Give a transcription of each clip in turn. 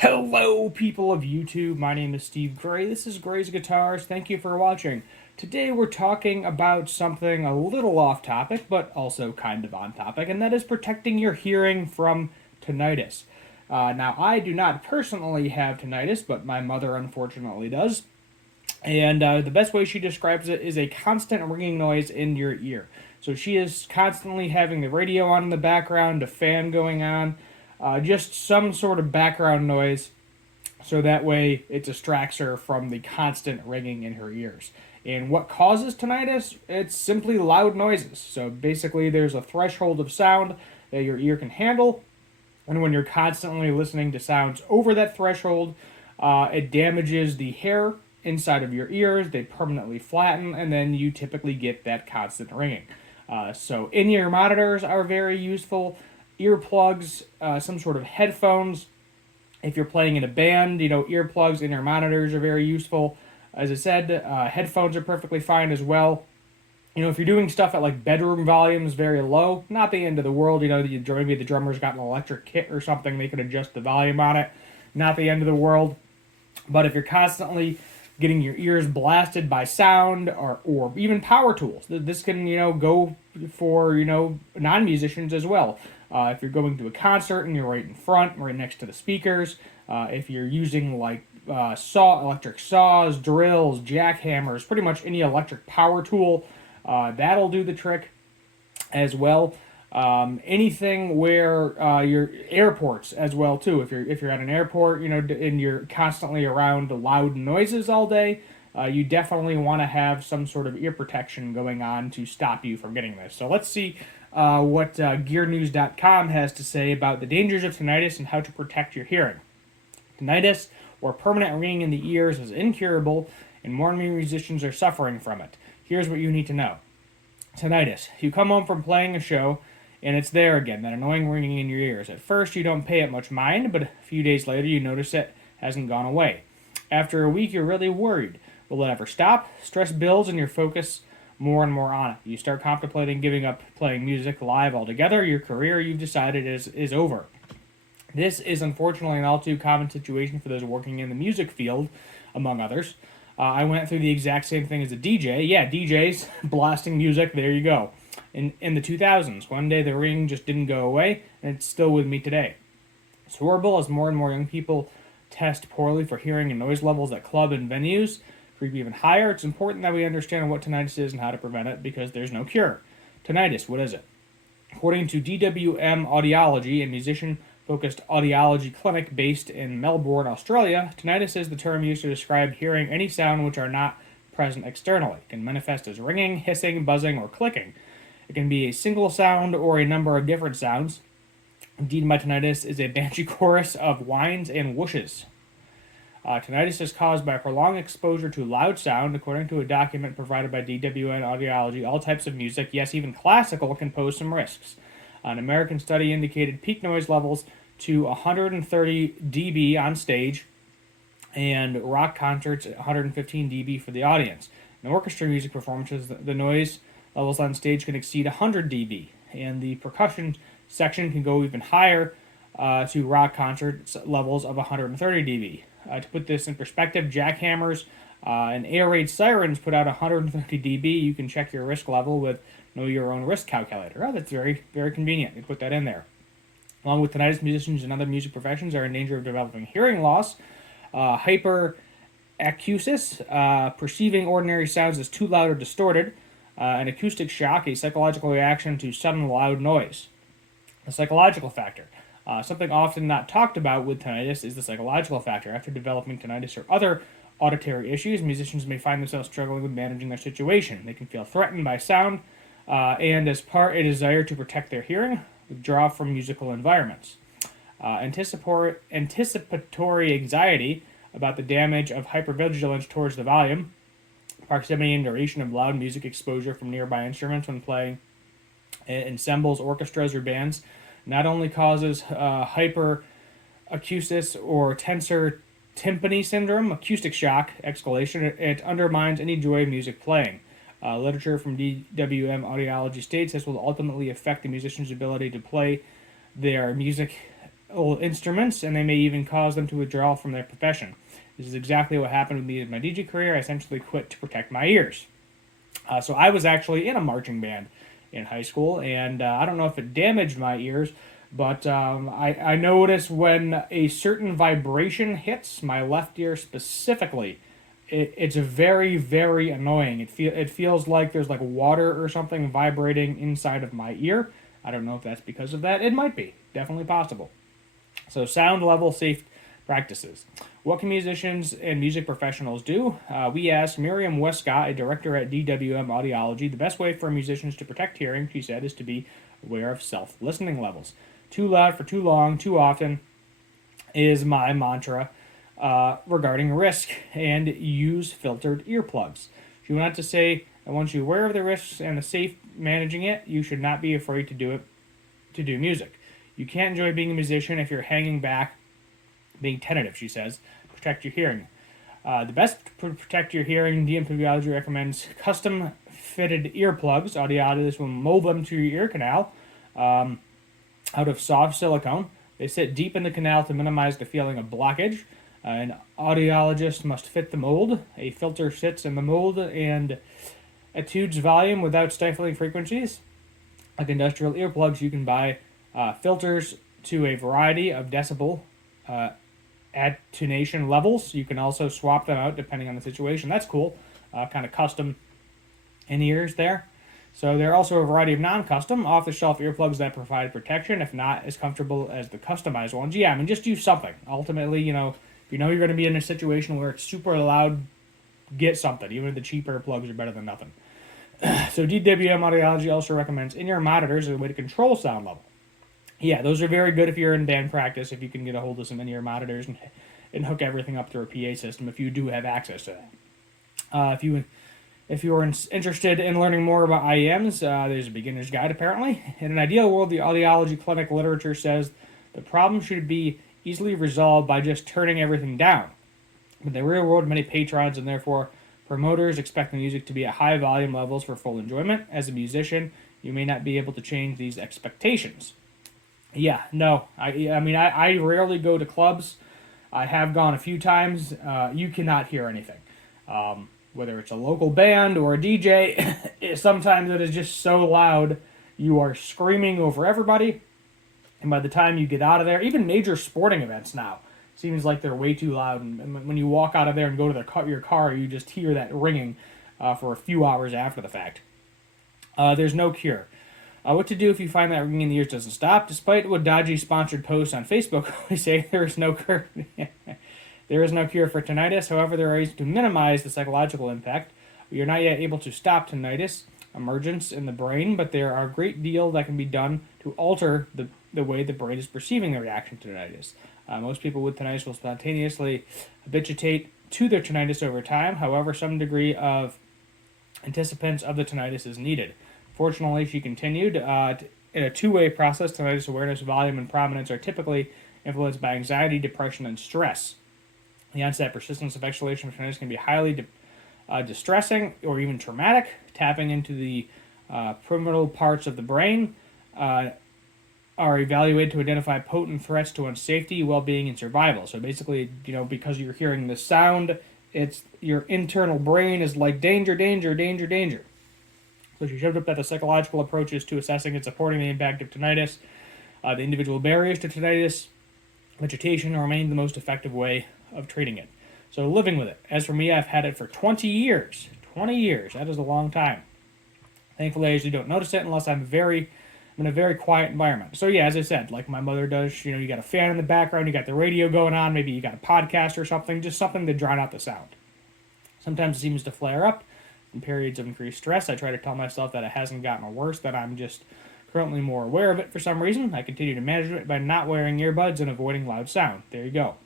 Hello, people of YouTube. My name is Steve Gray. This is Gray's Guitars. Thank you for watching. Today we're talking about something a little off topic, but also kind of on topic, and that is protecting your hearing from tinnitus. Now, I do not personally have tinnitus, but my mother unfortunately does. And the best way she describes it is a constant ringing noise in your ear. So she is constantly having the radio on in the background, a fan going on, just some sort of background noise, so that way it distracts her from the constant ringing in her ears. And what causes tinnitus? It's simply loud noises. So basically, there's a threshold of sound that your ear can handle, and when you're constantly listening to sounds over that threshold, it damages the hair inside of your ears. They permanently flatten, and then you typically get that constant ringing. So in-ear monitors are very useful. Earplugs, some sort of headphones. If you're playing in a band, earplugs, in-ear monitors are very useful. As I said, headphones are perfectly fine as well. If you're doing stuff at like bedroom volumes very low, not the end of the world. Maybe the drummer's got an electric kit or something, they could adjust the volume on it. Not the end of the world. But if you're constantly getting your ears blasted by sound or even power tools, this can go for non-musicians as well. If you're going to a concert and you're right in front, right next to the speakers, if you're using like electric saws, drills, jackhammers, pretty much any electric power tool, that'll do the trick as well. Anything where your airports as well too. If you're at an airport, and you're constantly around loud noises all day, you definitely want to have some sort of ear protection going on to stop you from getting this. So let's see what GearNews.com has to say about the dangers of tinnitus and how to protect your hearing. Tinnitus, or permanent ringing in the ears, is incurable, and more and more musicians are suffering from it. Here's what you need to know. Tinnitus. You come home from playing a show, and it's there again, that annoying ringing in your ears. At first, you don't pay it much mind, but a few days later, you notice it hasn't gone away. After a week, you're really worried. Will it ever stop? Stress builds, and your focus more and more on it. You start contemplating giving up playing music live altogether. Your career, you've decided, is over. This is unfortunately an all too common situation for those working in the music field, among others. I went through the exact same thing as a DJ. Yeah, DJs, blasting music, there you go. In the 2000s, one day the ring just didn't go away, and it's still with me today. It's horrible as more and more young people test poorly for hearing and noise levels at club and venues creep even higher. It's important that we understand what tinnitus is and how to prevent it, because there's no cure. Tinnitus, what is it? According to DWM Audiology, a musician-focused audiology clinic based in Melbourne, Australia, tinnitus is the term used to describe hearing any sound which are not present externally. It can manifest as ringing, hissing, buzzing, or clicking. It can be a single sound or a number of different sounds. Indeed, my tinnitus is a banshee chorus of whines and whooshes. Tinnitus is caused by prolonged exposure to loud sound. According to a document provided by DWN Audiology, all types of music, yes, even classical, can pose some risks. An American study indicated peak noise levels to 130 dB on stage, and rock concerts at 115 dB for the audience. In orchestra music performances, the noise levels on stage can exceed 100 dB, and the percussion section can go even higher to rock concert levels of 130 dB. To put this in perspective, jackhammers and air raid sirens put out 130 dB. You can check your risk level with Know Your Own Risk Calculator. Oh, that's very, very convenient. You put that in there. Along with tinnitus, musicians and other music professions are in danger of developing hearing loss, hyperacusis, perceiving ordinary sounds as too loud or distorted, an acoustic shock, a psychological reaction to sudden loud noise. The psychological factor. Something often not talked about with tinnitus is the psychological factor. After developing tinnitus or other auditory issues, musicians may find themselves struggling with managing their situation. They can feel threatened by sound, and as part a desire to protect their hearing, withdraw from musical environments. Anticipatory anxiety about the damage of hypervigilance towards the volume, proximity and duration of loud music exposure from nearby instruments when playing ensembles, orchestras, or bands, not only causes hyperacusis or tensor tympani syndrome, acoustic shock, it undermines any joy of music playing. Literature from DWM Audiology states this will ultimately affect the musician's ability to play their music instruments, and they may even cause them to withdraw from their profession. This is exactly what happened with me in my DJ career. I essentially quit to protect my ears. So I was actually in a marching band in high school, and I don't know if it damaged my ears, but I noticed when a certain vibration hits my left ear specifically, it's very, very annoying. It feels like there's like water or something vibrating inside of my ear. I don't know if that's because of that. It might be. Definitely possible. So sound level safe practices. What can musicians and music professionals do? We asked Miriam Westcott, a director at DWM Audiology, the best way for musicians to protect hearing, she said, is to be aware of self-listening levels. Too loud for too long, too often is my mantra regarding risk, and use filtered earplugs. She went on to say, I want you aware of the risks and the safe managing it. You should not be afraid to do music. You can't enjoy being a musician if you're hanging back, being tentative, she says. Protect your hearing. The best to protect your hearing, DMP Audiology recommends custom fitted earplugs. Audiologists will mold them to your ear canal out of soft silicone. They sit deep in the canal to minimize the feeling of blockage. An audiologist must fit the mold. A filter sits in the mold and attudes volume without stifling frequencies. Like industrial earplugs, you can buy filters to a variety of decibel attenuation levels. You can also swap them out depending on the situation. That's cool. Kind of custom in-ears there. So there are also a variety of non-custom, off-the-shelf earplugs that provide protection, if not as comfortable as the customized ones. Yeah, I mean, just use something. Ultimately, if you know you're going to be in a situation where it's super loud, get something. Even the cheap earplugs are better than nothing. So DWM Audiology also recommends in-ear monitors as a way to control sound level. Yeah, those are very good if you're in band practice, if you can get a hold of some in-ear monitors and hook everything up through a PA system, if you do have access to that. If you are interested in learning more about IEMs, there's a beginner's guide apparently. In an ideal world, the audiology clinic literature says the problem should be easily resolved by just turning everything down. But in the real world, many patrons and therefore promoters expect the music to be at high volume levels for full enjoyment. As a musician, you may not be able to change these expectations. Yeah, no. I rarely go to clubs. I have gone a few times. You cannot hear anything. Whether it's a local band or a DJ, sometimes it is just so loud, you are screaming over everybody. And by the time you get out of there, even major sporting events now, seems like they're way too loud. And when you walk out of there and go to your car, you just hear that ringing for a few hours after the fact. There's no cure. What to do if you find that ringing in the ears doesn't stop? Despite what dodgy sponsored posts on Facebook always say, there is no cure. There is no cure for tinnitus. However, there are ways to minimize the psychological impact. We are not yet able to stop tinnitus emergence in the brain, but there are a great deal that can be done to alter the way the brain is perceiving the reaction to tinnitus. Most people with tinnitus will spontaneously habituate to their tinnitus over time. However, some degree of anticipants of the tinnitus is needed. Fortunately, she continued, in a two-way process, tinnitus awareness, volume, and prominence are typically influenced by anxiety, depression, and stress. The onset persistence of exhalation for tinnitus can be highly distressing or even traumatic. Tapping into the pyramidal parts of the brain are evaluated to identify potent threats to one's safety, well-being, and survival. So basically, because you're hearing the sound, it's your internal brain is like danger, danger, danger, danger. So she showed up that the psychological approaches to assessing and supporting the impact of tinnitus, the individual barriers to tinnitus, vegetation remain the most effective way of treating it. So living with it. As for me, I've had it for 20 years. 20 years. That is a long time. Thankfully, I usually don't notice it unless I'm in a very quiet environment. So yeah, as I said, like my mother does, you got a fan in the background, you got the radio going on, maybe you got a podcast or something, just something to drown out the sound. Sometimes it seems to flare up in periods of increased stress. I try to tell myself that it hasn't gotten worse, that I'm just currently more aware of it for some reason. I continue to manage it by not wearing earbuds and avoiding loud sound. There you go.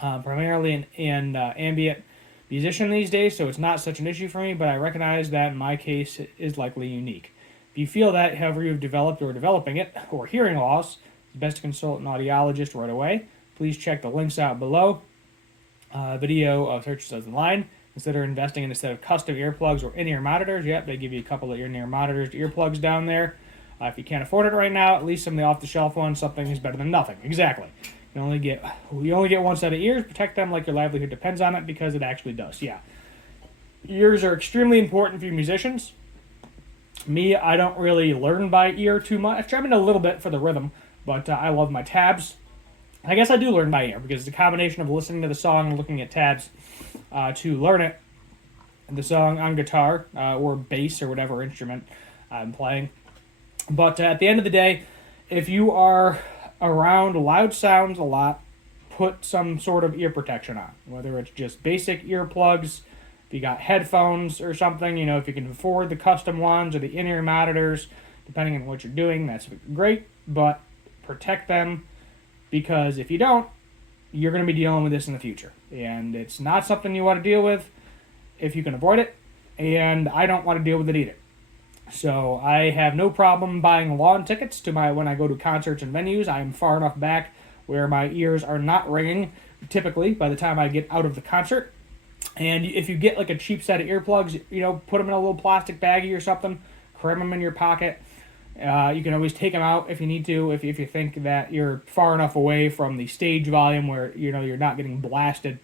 Primarily an ambient musician these days, so it's not such an issue for me, but I recognize that in my case it is likely unique. If you feel that, however, you've developed or developing it, or hearing loss, it's best to consult an audiologist right away. Please check the links out below. Video of searches online. Consider investing in a set of custom earplugs or in-ear monitors. Yep, they give you a couple of in-ear monitors, earplugs down there. If you can't afford it right now, at least some of the off-the-shelf ones, something is better than nothing. Exactly. You only get one set of ears. Protect them like your livelihood depends on it, because it actually does. Yeah. Ears are extremely important for you musicians. Me, I don't really learn by ear too much. I mean, a little bit for the rhythm, but I love my tabs. I guess I do learn by ear, because it's a combination of listening to the song and looking at tabs to learn it. The song on guitar or bass or whatever instrument I'm playing. But at the end of the day, if you are around loud sounds a lot, put some sort of ear protection on. Whether it's just basic earplugs, if you got headphones or something, if you can afford the custom ones or the in-ear monitors, depending on what you're doing, that's great. But protect them, because if you don't, you're going to be dealing with this in the future. And it's not something you want to deal with if you can avoid it, and I don't want to deal with it either. So I have no problem buying lawn tickets to when I go to concerts and venues. I am far enough back where my ears are not ringing, typically, by the time I get out of the concert. And if you get like a cheap set of earplugs, put them in a little plastic baggie or something, cram them in your pocket. You can always take them out if you need to, if you think that you're far enough away from the stage volume where you're not getting blasted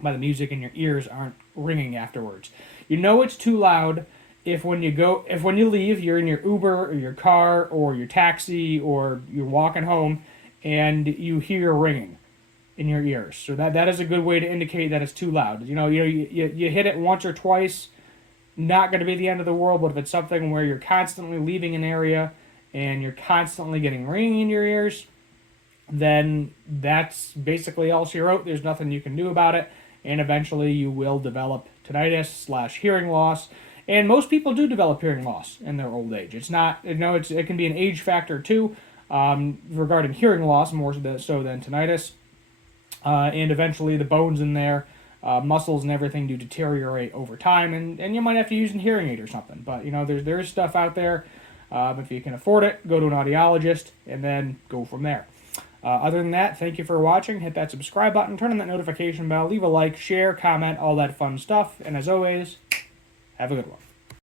by the music and your ears aren't ringing afterwards. It's too loud if when you leave, you're in your Uber or your car or your taxi or you're walking home and you hear ringing in your ears. So that is a good way to indicate that it's too loud. You hit it once or twice, not going to be the end of the world. But if it's something where you're constantly leaving an area and you're constantly getting ringing in your ears, then that's basically all she wrote. There's nothing you can do about it, and eventually you will develop tinnitus / hearing loss. And most people do develop hearing loss in their old age. It's not, it can be an age factor too, regarding hearing loss more so than tinnitus. And eventually the bones in there, muscles and everything do deteriorate over time, and you might have to use a hearing aid or something. But, there's stuff out there. If you can afford it, go to an audiologist, and then go from there. Other than that, thank you for watching. Hit that subscribe button, turn on that notification bell, leave a like, share, comment, all that fun stuff. And as always, have a good one.